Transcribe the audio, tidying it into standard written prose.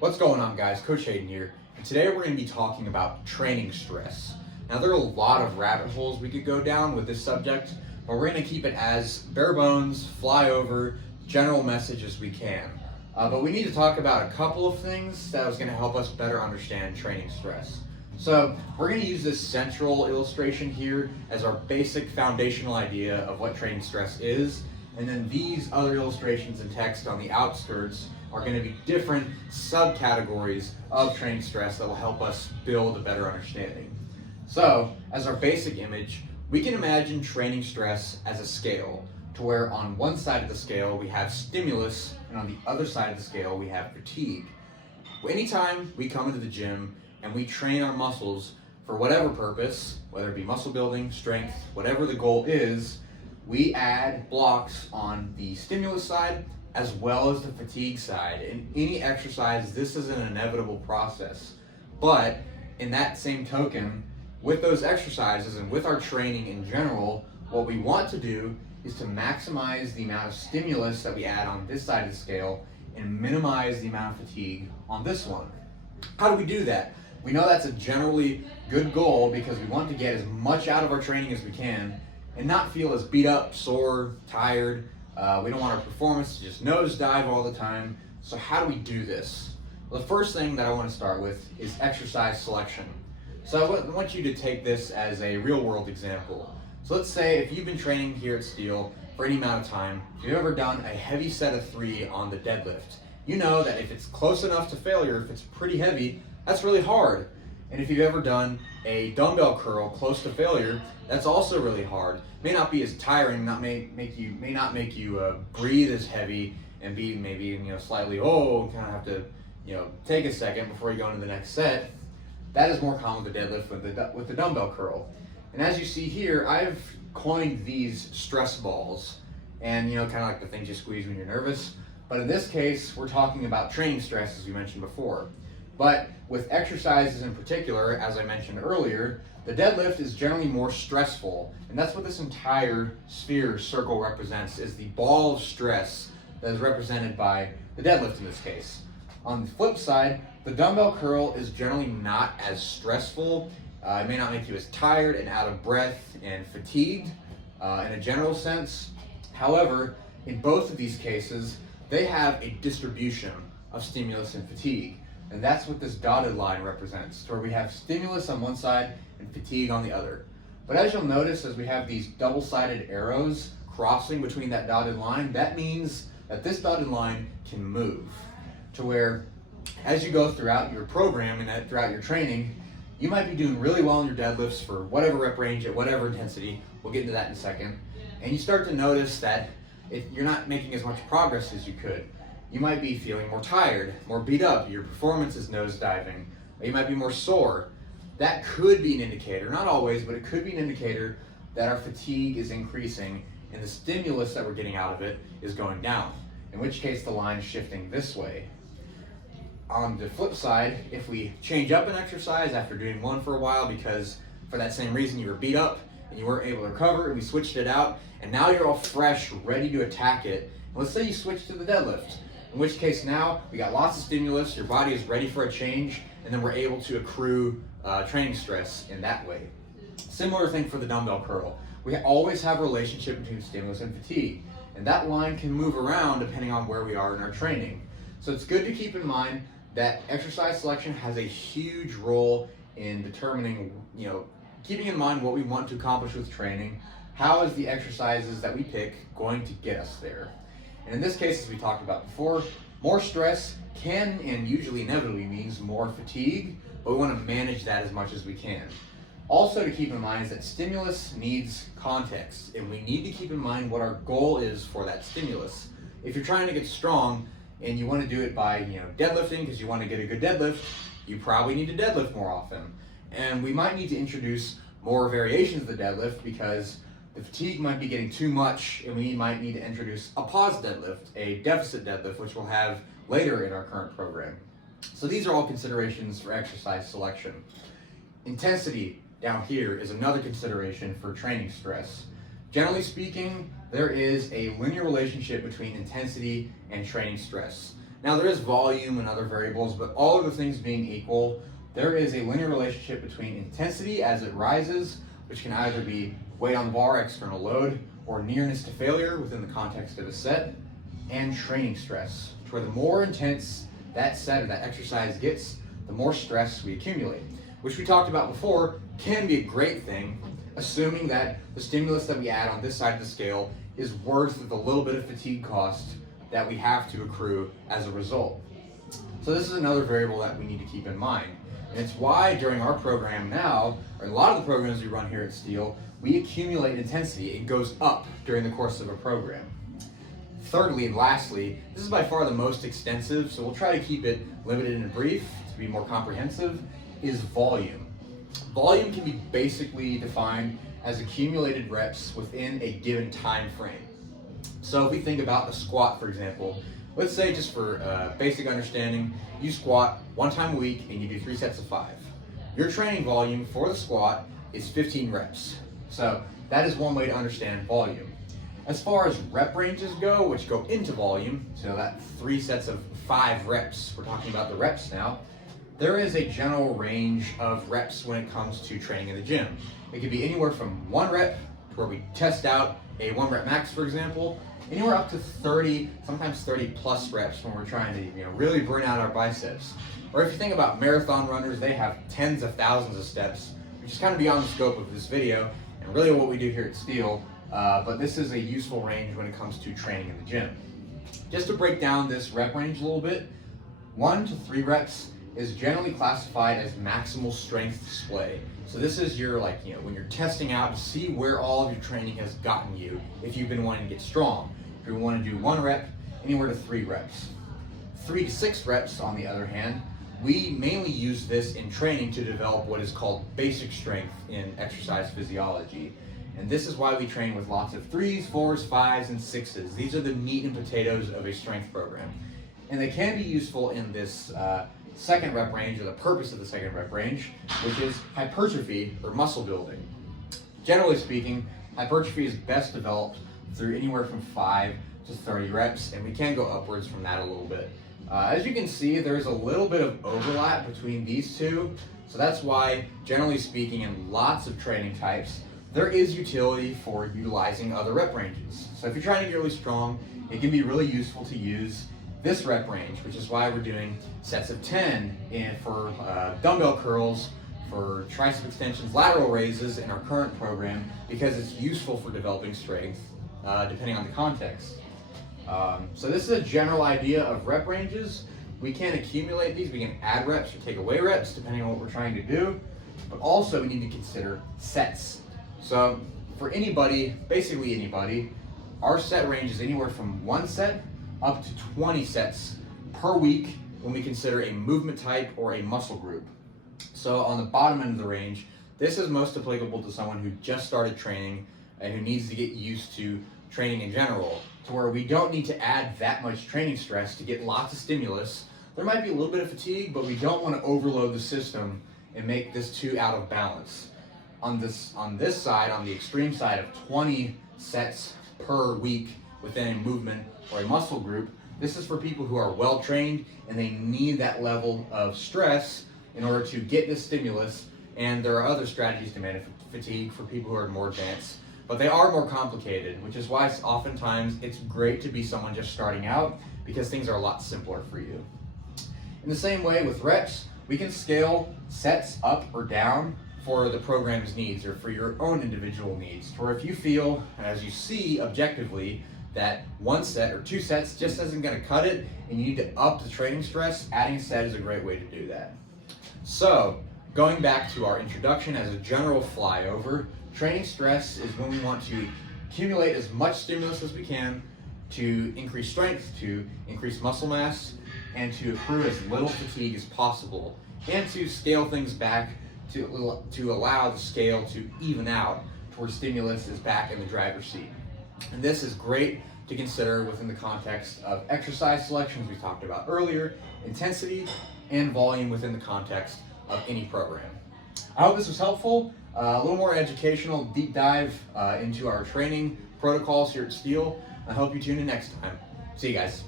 What's going on, guys? Coach Hayden here, and today we're going to be talking about training stress. Now, there are a lot of rabbit holes we could go down with this subject, but we're going to keep it as bare bones, flyover, general message as we can. But we need to talk about a couple of things that is going to help us better understand training stress. So we're going to use this central illustration here as our basic foundational idea of what training stress is, and then these other illustrations and text on the outskirts are going to be different subcategories of training stress that will help us build a better understanding. So, as our basic image, we can imagine training stress as a scale, to where on one side of the scale we have stimulus, and on the other side of the scale we have fatigue. Anytime we come into the gym and we train our muscles for whatever purpose, whether it be muscle building, strength, whatever the goal is, we add blocks on the stimulus side as well as the fatigue side. In any exercise, this is an inevitable process. But in that same token, with those exercises and with our training in general, what we want to do is to maximize the amount of stimulus that we add on this side of the scale and minimize the amount of fatigue on this one. How do we do that? We know that's a generally good goal because we want to get as much out of our training as we can and not feel as beat up, sore, tired. We don't want our performance to just nosedive all the time. So how do we do this? Well, the first thing that I want to start with is exercise selection. So I want you to take this as a real world example. So let's say if you've been training here at Steel for any amount of time, if you've ever done a heavy set of 3 on the deadlift, you know that if it's close enough to failure, if it's pretty heavy, that's really hard. And if you've ever done a dumbbell curl close to failure, that's also really hard. May not be as tiring, may not make you breathe as heavy and be maybe slightly kind of have to take a second before you go into the next set. That is more common with the deadlift with the dumbbell curl. And as you see here, I've coined these stress balls, and kind of like the things you squeeze when you're nervous. But in this case, we're talking about training stress, as we mentioned before. But with exercises in particular, as I mentioned earlier, the deadlift is generally more stressful, and that's what this entire circle represents, is the ball of stress that is represented by the deadlift in this case. On the flip side, the dumbbell curl is generally not as stressful. It may not make you as tired and out of breath and fatigued in a general sense. However, in both of these cases, they have a distribution of stimulus and fatigue. And that's what this dotted line represents, where we have stimulus on one side and fatigue on the other. But as you'll notice, as we have these double-sided arrows crossing between that dotted line, that means that this dotted line can move to where as you go throughout your program and throughout your training, you might be doing really well in your deadlifts for whatever rep range at whatever intensity. We'll get into that in a second. And you start to notice that if you're not making as much progress as you could. You might be feeling more tired, more beat up, your performance is nosediving, or you might be more sore. That could be an indicator, not always, but it could be an indicator that our fatigue is increasing and the stimulus that we're getting out of it is going down, in which case the line is shifting this way. On the flip side, if we change up an exercise after doing one for a while because for that same reason you were beat up and you weren't able to recover, and we switched it out, and now you're all fresh, ready to attack it, and let's say you switch to the deadlift. In which case now we got lots of stimulus, your body is ready for a change, and then we're able to accrue training stress in that way. Similar thing for the dumbbell curl. We always have a relationship between stimulus and fatigue, and that line can move around depending on where we are in our training. So it's good to keep in mind that exercise selection has a huge role in determining, keeping in mind what we want to accomplish with training. How is the exercises that we pick going to get us there? And in this case, as we talked about before, more stress can and usually inevitably means more fatigue, but we want to manage that as much as we can. Also to keep in mind is that stimulus needs context, and we need to keep in mind what our goal is for that stimulus. If you're trying to get strong and you want to do it by deadlifting because you want to get a good deadlift, you probably need to deadlift more often. And we might need to introduce more variations of the deadlift because the fatigue might be getting too much, and we might need to introduce a pause deadlift, a deficit deadlift, which we'll have later in our current program. So these are all considerations for exercise selection. Intensity down here is another consideration for training stress. Generally speaking, there is a linear relationship between intensity and training stress. Now there is volume and other variables, but all of the things being equal, there is a linear relationship between intensity as it rises, which can either be weight on the bar, external load, or nearness to failure within the context of a set, and training stress, where the more intense that set or that exercise gets, the more stress we accumulate, which we talked about before can be a great thing, assuming that the stimulus that we add on this side of the scale is worth the little bit of fatigue cost that we have to accrue as a result. So this is another variable that we need to keep in mind. And it's why during our program now, or a lot of the programs we run here at Steel, we accumulate intensity. It goes up during the course of a program. Thirdly and lastly, this is by far the most extensive, so we'll try to keep it limited and brief to be more comprehensive, is volume. Volume can be basically defined as accumulated reps within a given time frame. So if we think about a squat, for example, let's say just for basic understanding, you squat 1 time a week and you do 3 sets of 5. Your training volume for the squat is 15 reps. So that is one way to understand volume. As far as rep ranges go, which go into volume, so that 3 sets of 5 reps, we're talking about the reps now, there is a general range of reps when it comes to training in the gym. It could be anywhere from 1 rep, to where we test out a 1 rep max, for example, anywhere up to 30, sometimes 30 plus reps when we're trying to really burn out our biceps. Or if you think about marathon runners, they have tens of thousands of steps, which is kind of beyond the scope of this video, and really what we do here at Steel, but this is a useful range when it comes to training in the gym. Just to break down this rep range a little bit, 1 to 3 reps is generally classified as maximal strength display. So this is your, when you're testing out to see where all of your training has gotten you, if you've been wanting to get strong. If you want to do 1 rep, anywhere to 3 reps. 3 to 6 reps, on the other hand, we mainly use this in training to develop what is called basic strength in exercise physiology. And this is why we train with lots of 3s, 4s, 5s, and 6s. These are the meat and potatoes of a strength program. And they can be useful in this second rep range, or the purpose of the second rep range, which is hypertrophy or muscle building. Generally speaking, hypertrophy is best developed through anywhere from 5 to 30 reps, and we can go upwards from that a little bit. As you can see, there's a little bit of overlap between these two, so that's why, generally speaking, in lots of training types, there is utility for utilizing other rep ranges. So if you're trying to get really strong, it can be really useful to use this rep range, which is why we're doing sets of 10 for dumbbell curls, for tricep extensions, lateral raises in our current program, because it's useful for developing strength depending on the context. So this is a general idea of rep ranges. We can accumulate these, we can add reps or take away reps depending on what we're trying to do, but also we need to consider sets. So for anybody, basically anybody, our set range is anywhere from 1 set up to 20 sets per week when we consider a movement type or a muscle group. So on the bottom end of the range, this is most applicable to someone who just started training and who needs to get used to training in general, to where we don't need to add that much training stress to get lots of stimulus. There might be a little bit of fatigue, but we don't want to overload the system and make this too out of balance. On this side, on the extreme side of 20 sets per week within a movement or a muscle group, this is for people who are well trained and they need that level of stress in order to get this stimulus. And there are other strategies to manage fatigue for people who are more advanced, but they are more complicated, which is why oftentimes it's great to be someone just starting out, because things are a lot simpler for you. In the same way with reps, we can scale sets up or down for the program's needs or for your own individual needs. Or if you feel, as you see objectively, that 1 set or 2 sets just isn't going to cut it and you need to up the training stress, adding a set is a great way to do that. So, going back to our introduction as a general flyover, training stress is when we want to accumulate as much stimulus as we can to increase strength, to increase muscle mass, and to accrue as little fatigue as possible, and to scale things back to allow the scale to even out to where stimulus is back in the driver's seat. And this is great to consider within the context of exercise selections we talked about earlier, intensity, and volume within the context of any program. I hope this was helpful. A little more educational deep dive into our training protocols here at Steel. I hope you tune in next time. See you guys.